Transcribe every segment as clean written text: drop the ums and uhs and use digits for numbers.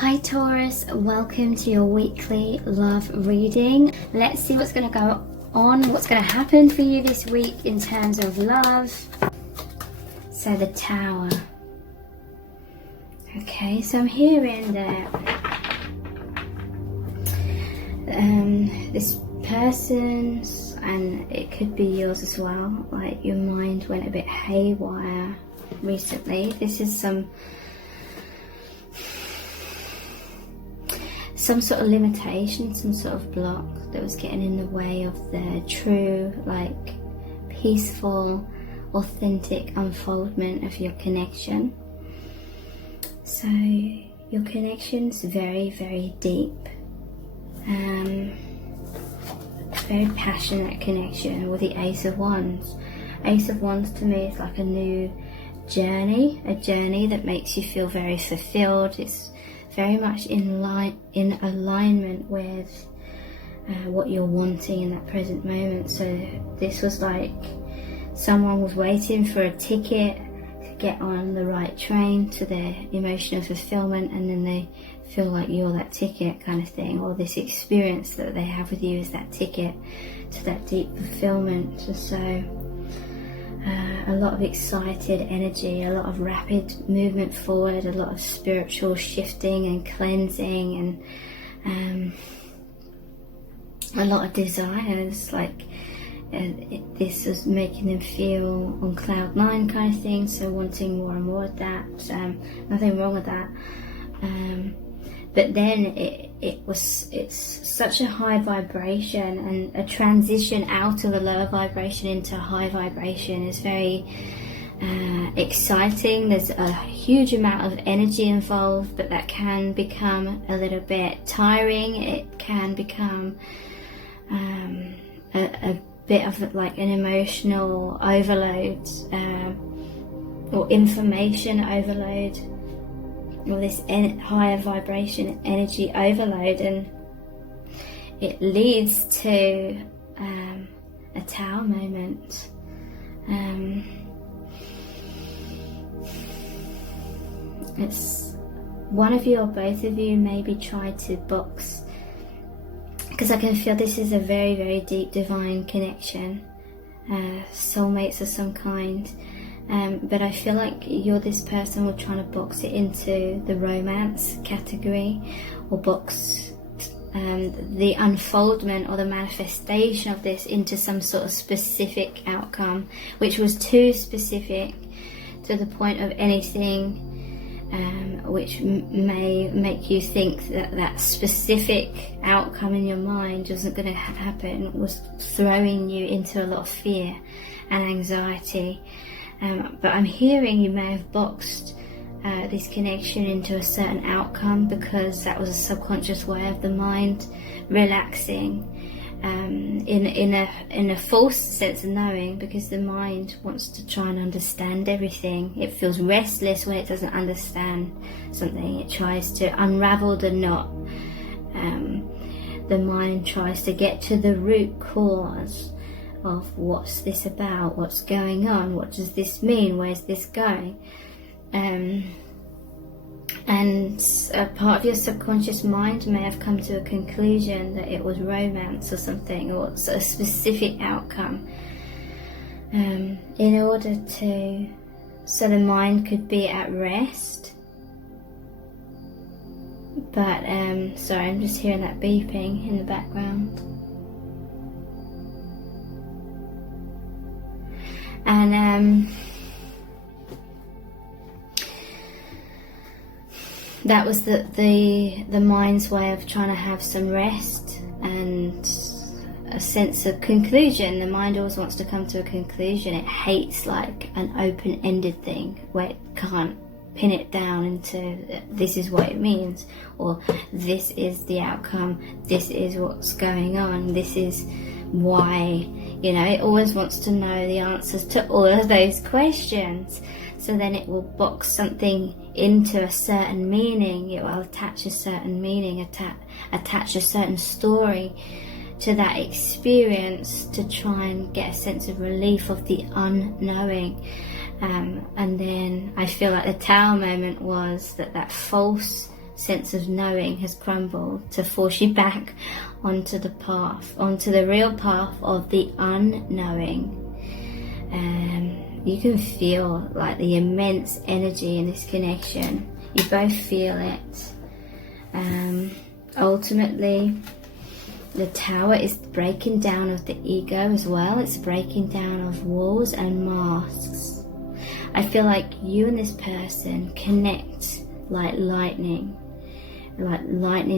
Hi Taurus, welcome to your weekly love reading. Let's see what's going to go on, what's going to happen for you this week in terms of love. So the Tower. Okay, so I'm hearing that this person's, and it could be yours as well, like your mind went a bit haywire recently. This is some sort of limitation, some sort of block that was getting in the way of the true, like, peaceful, authentic unfoldment of your connection. So your connection's very, very deep, very passionate connection with the Ace of Wands. Ace of Wands to me is like a new journey, a journey that makes you feel very fulfilled. It's very much in alignment with what you're wanting in that present moment. So this was like someone was waiting for a ticket to get on the right train to their emotional fulfillment, and then they feel like you're that ticket kind of thing, or this experience that they have with you is that ticket to that deep fulfillment. So a lot of excited energy, a lot of rapid movement forward, a lot of spiritual shifting and cleansing, and a lot of desires, like this was making them feel on cloud nine kind of thing, so wanting more and more of that. Nothing wrong with that, but then it's such a high vibration, and a transition out of the lower vibration into high vibration is very exciting. There's a huge amount of energy involved, but that can become a little bit tiring. It can become a bit of like an emotional overload, or information overload, or this higher vibration energy overload, and it leads to a Tower moment. It's one of you or both of you maybe try to box, because I can feel this is a very, very deep divine connection, soulmates of some kind. But I feel like you're this person who are trying to box it into the romance category, or box the unfoldment or the manifestation of this into some sort of specific outcome, which was too specific to the point of anything which may make you think that that specific outcome in your mind wasn't going to happen, was throwing you into a lot of fear and anxiety. But I'm hearing you may have boxed this connection into a certain outcome because that was a subconscious way of the mind relaxing, in a false sense of knowing, because the mind wants to try and understand everything. It feels restless when it doesn't understand something. It tries to unravel the knot. The mind tries to get to the root cause of what's this about, what's going on, what does this mean, where's this going, and a part of your subconscious mind may have come to a conclusion that it was romance or something, or a specific outcome, in order to, so the mind could be at rest. But sorry, I'm just hearing that beeping in the background. And that was the mind's way of trying to have some rest and a sense of conclusion. The mind always wants to come to a conclusion. It hates like an open-ended thing where it can't pin it down into this is what it means, or this is the outcome, this is what's going on, this is why. You know, it always wants to know the answers to all of those questions. So then it will box something into a certain meaning. It will attach a certain meaning, attach a certain story to that experience to try and get a sense of relief of the unknowing. And then I feel like the Tower moment was that false sense of knowing has crumbled to force you back onto the path, onto the real path of the unknowing. You can feel like the immense energy in this connection. You both feel it. Ultimately, the Tower is breaking down of the ego as well. It's breaking down of walls and masks. I feel like you and this person connect like lightning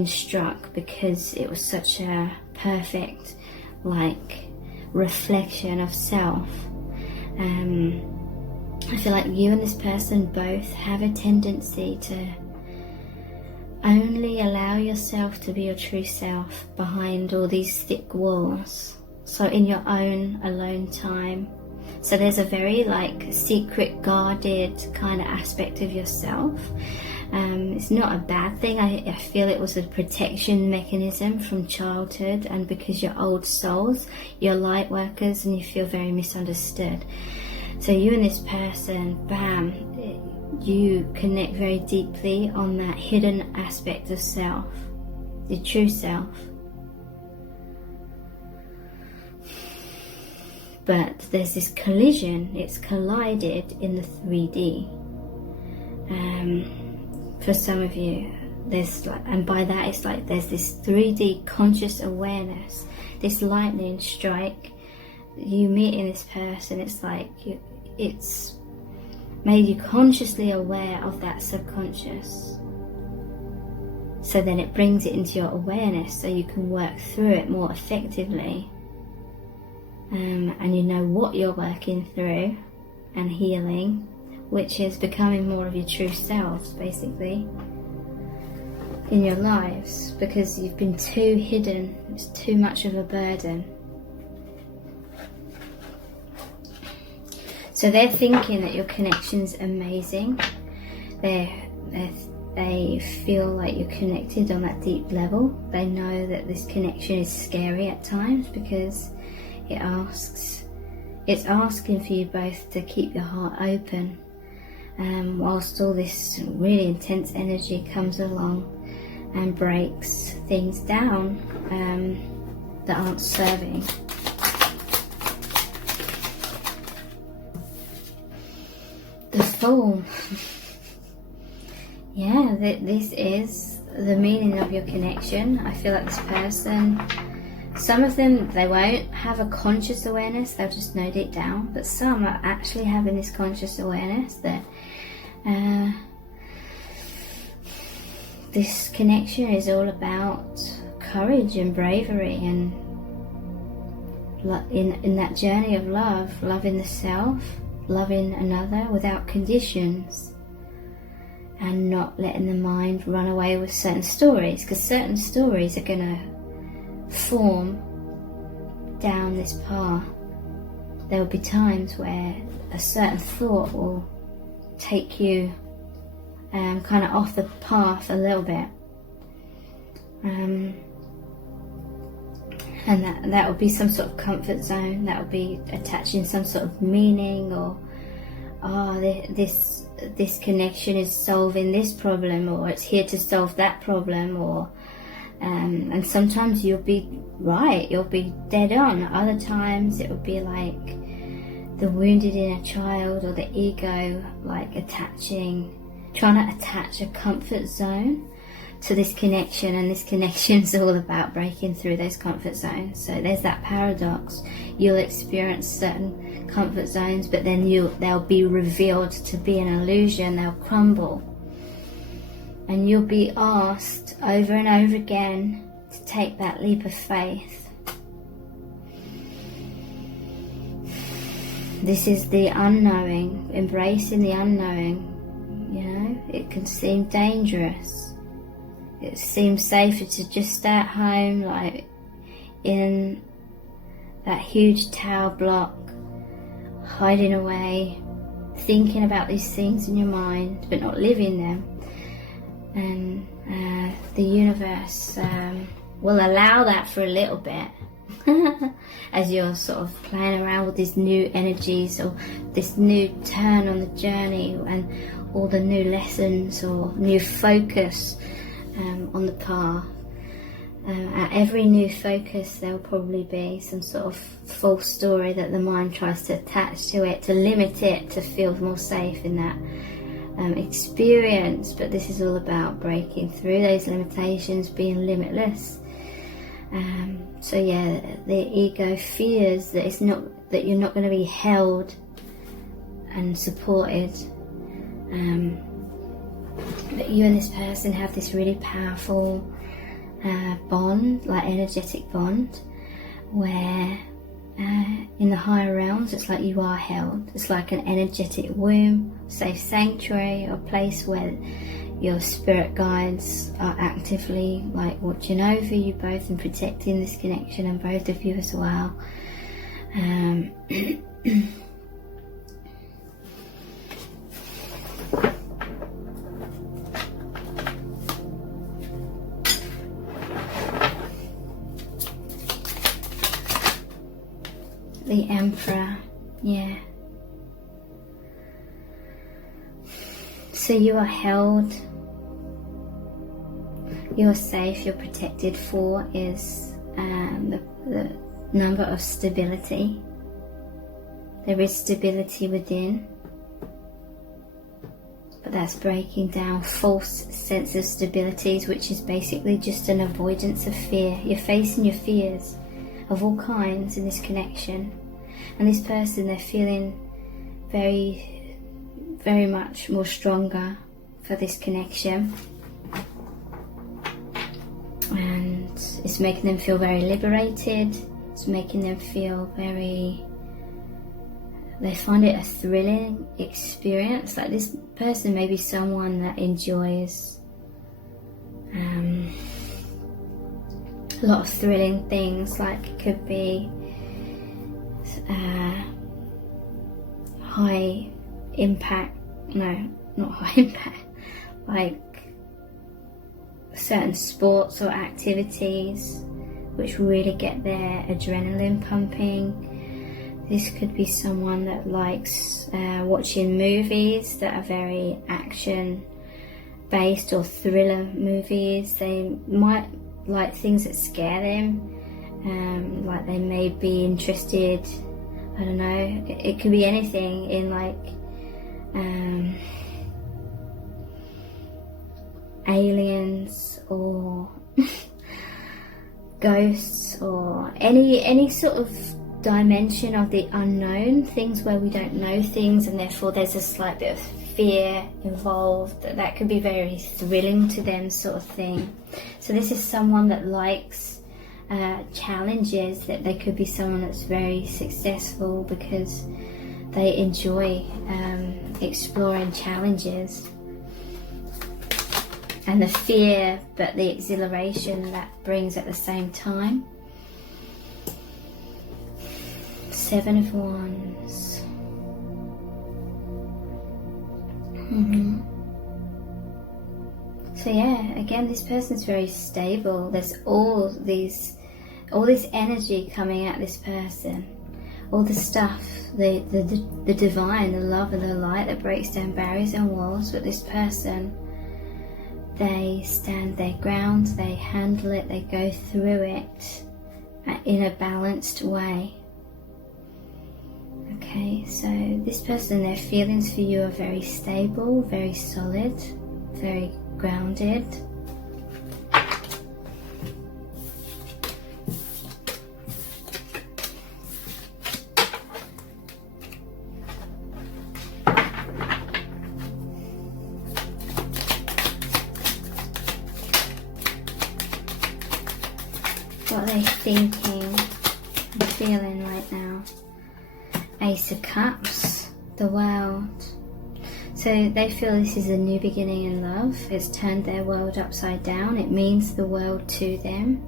struck, because it was such a perfect reflection of self. I feel like you and this person both have a tendency to only allow yourself to be your true self behind all these thick walls. So in your own alone time. So there's a very secret, guarded kind of aspect of yourself. It's not a bad thing. I feel it was a protection mechanism from childhood, and because you're old souls, you're light workers, and you feel very misunderstood. So you and this person, bam, you connect very deeply on that hidden aspect of self, your true self. But there's this collision, it's collided in the 3D. For some of you, there's and by that it's there's this 3D conscious awareness, this lightning strike. You meet in this person, it's made you consciously aware of that subconscious. So then it brings it into your awareness, so you can work through it more effectively. And you know what you're working through and healing, which is becoming more of your true selves, basically, in your lives, because you've been too hidden. It's too much of a burden. So they're thinking that your connection's amazing. They feel like you're connected on that deep level. They know that this connection is scary at times, because it's asking for you both to keep your heart open, whilst all this really intense energy comes along and breaks things down that aren't serving. The Fool. Yeah, this is the meaning of your connection. I feel like this person, some of them, they won't have a conscious awareness, they'll just know deep down, but some are actually having this conscious awareness that this connection is all about courage and bravery, and in that journey of love, loving the self, loving another without conditions, and not letting the mind run away with certain stories, because certain stories are going to form down this path. There will be times where a certain thought will take you kind of off the path a little bit, and that will be some sort of comfort zone, that will be attaching some sort of meaning, or this connection is solving this problem, or it's here to solve that problem, or and sometimes you'll be right, you'll be dead on. Other times it will be like the wounded inner child, or the ego trying to attach a comfort zone to this connection, and this connection's all about breaking through those comfort zones. So there's that paradox. You'll experience certain comfort zones, but then they'll be revealed to be an illusion, they'll crumble. And you'll be asked over and over again to take that leap of faith. This is the unknowing, embracing the unknowing. You know, it can seem dangerous. It seems safer to just stay at home, like in that huge tower block, hiding away, thinking about these things in your mind, but not living them. And the universe will allow that for a little bit as you're sort of playing around with these new energies, or this new turn on the journey, and all the new lessons or new focus on the path. At every new focus there will probably be some sort of false story that the mind tries to attach to it, to limit it, to feel more safe in that experience. But this is all about breaking through those limitations, being limitless. So yeah, the ego fears that that you're not going to be held and supported. But you and this person have this really powerful bond, like energetic bond, where in the higher realms it's like you are held. It's like an energetic womb, safe sanctuary, or place where your spirit guides are actively like watching over you both and protecting this connection, and both of you as well. The Emperor, yeah. So you are held, you're safe, you're protected. 4 is the number of stability. There is stability within, but that's breaking down false sense of stabilities, which is basically just an avoidance of fear. You're facing your fears of all kinds in this connection, and this person, they're feeling very, very much more stronger for this connection, and it's making them feel very liberated. It's making them feel very, they find it a thrilling experience. Like this person may be someone that enjoys a lot of thrilling things. Like it could be high impact, no, not high impact, like certain sports or activities which really get their adrenaline pumping. This could be someone that likes watching movies that are very action based, or thriller movies. They might like things that scare them, like they may be interested, I don't know, it could be anything in like aliens or ghosts, or any sort of dimension of the unknown, things where we don't know things, and therefore there's a slight bit of fear involved. That could be very thrilling to them, sort of thing. So this is someone that likes challenges. That they could be someone that's very successful because they enjoy exploring challenges, and the fear but the exhilaration that brings at the same time. 7 of Wands. So yeah, again, this person's very stable. There's all this energy coming at this person, all the stuff, the divine, the love and the light that breaks down barriers and walls. But this person, they stand their ground, they handle it, they go through it in a balanced way. Okay, so this person, their feelings for you are very stable, very solid, very grounded. What are they thinking and feeling right now? Ace of Cups, the World. So they feel this is a new beginning in love. It's turned their world upside down. It means the world to them.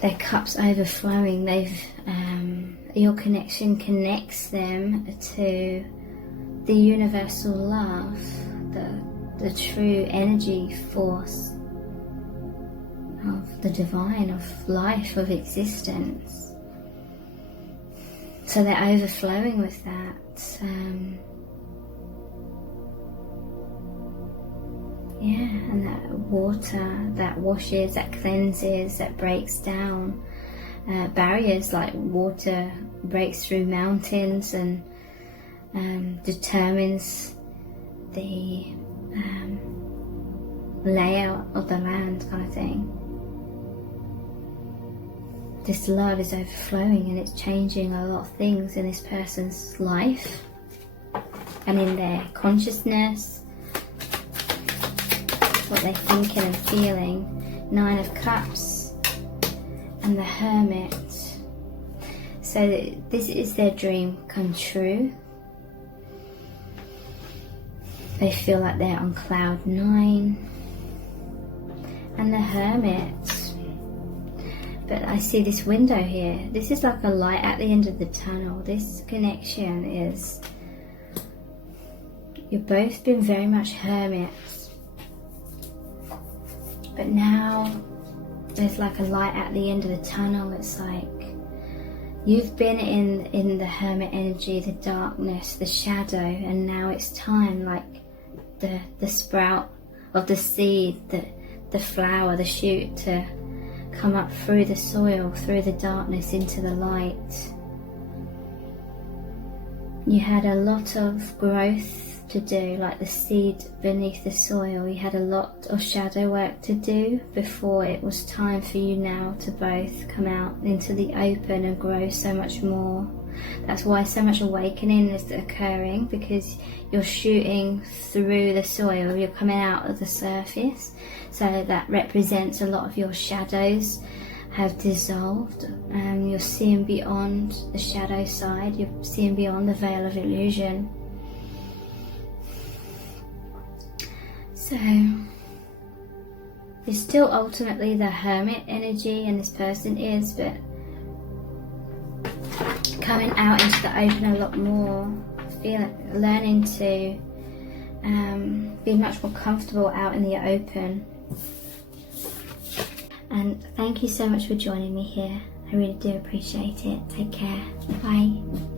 Their cup's overflowing. Your connection connects them to the universal love, the true energy force of the divine, of life, of existence. So they're overflowing with that. Yeah, and that water that washes, that cleanses, that breaks down barriers, like water breaks through mountains and determines the layout of the land, kind of thing. This love is overflowing and it's changing a lot of things in this person's life and in their consciousness, what they're thinking and feeling. 9 of Cups and the Hermit. So this is their dream come true. They feel like they're on cloud 9. And the Hermit. But I see this window here. This is like a light at the end of the tunnel. This connection is, you've both been very much hermits. But now there's like a light at the end of the tunnel. It's like you've been in the hermit energy, the darkness, the shadow, and now it's time, like the sprout of the seed, the flower, the shoot, to come up through the soil, through the darkness, into the light. You had a lot of growth to do, like the seed beneath the soil. You had a lot of shadow work to do before it was time for you now to both come out into the open and grow so much more. That's why so much awakening is occurring, because you're shooting through the soil, you're coming out of the surface. So that represents a lot of your shadows have dissolved, and you're seeing beyond the shadow side, you're seeing beyond the veil of illusion. So you're still ultimately the hermit energy, and this person is, but coming out into the open a lot more, learning to be much more comfortable out in the open. And thank you so much for joining me here. I really do appreciate it. Take care. Bye.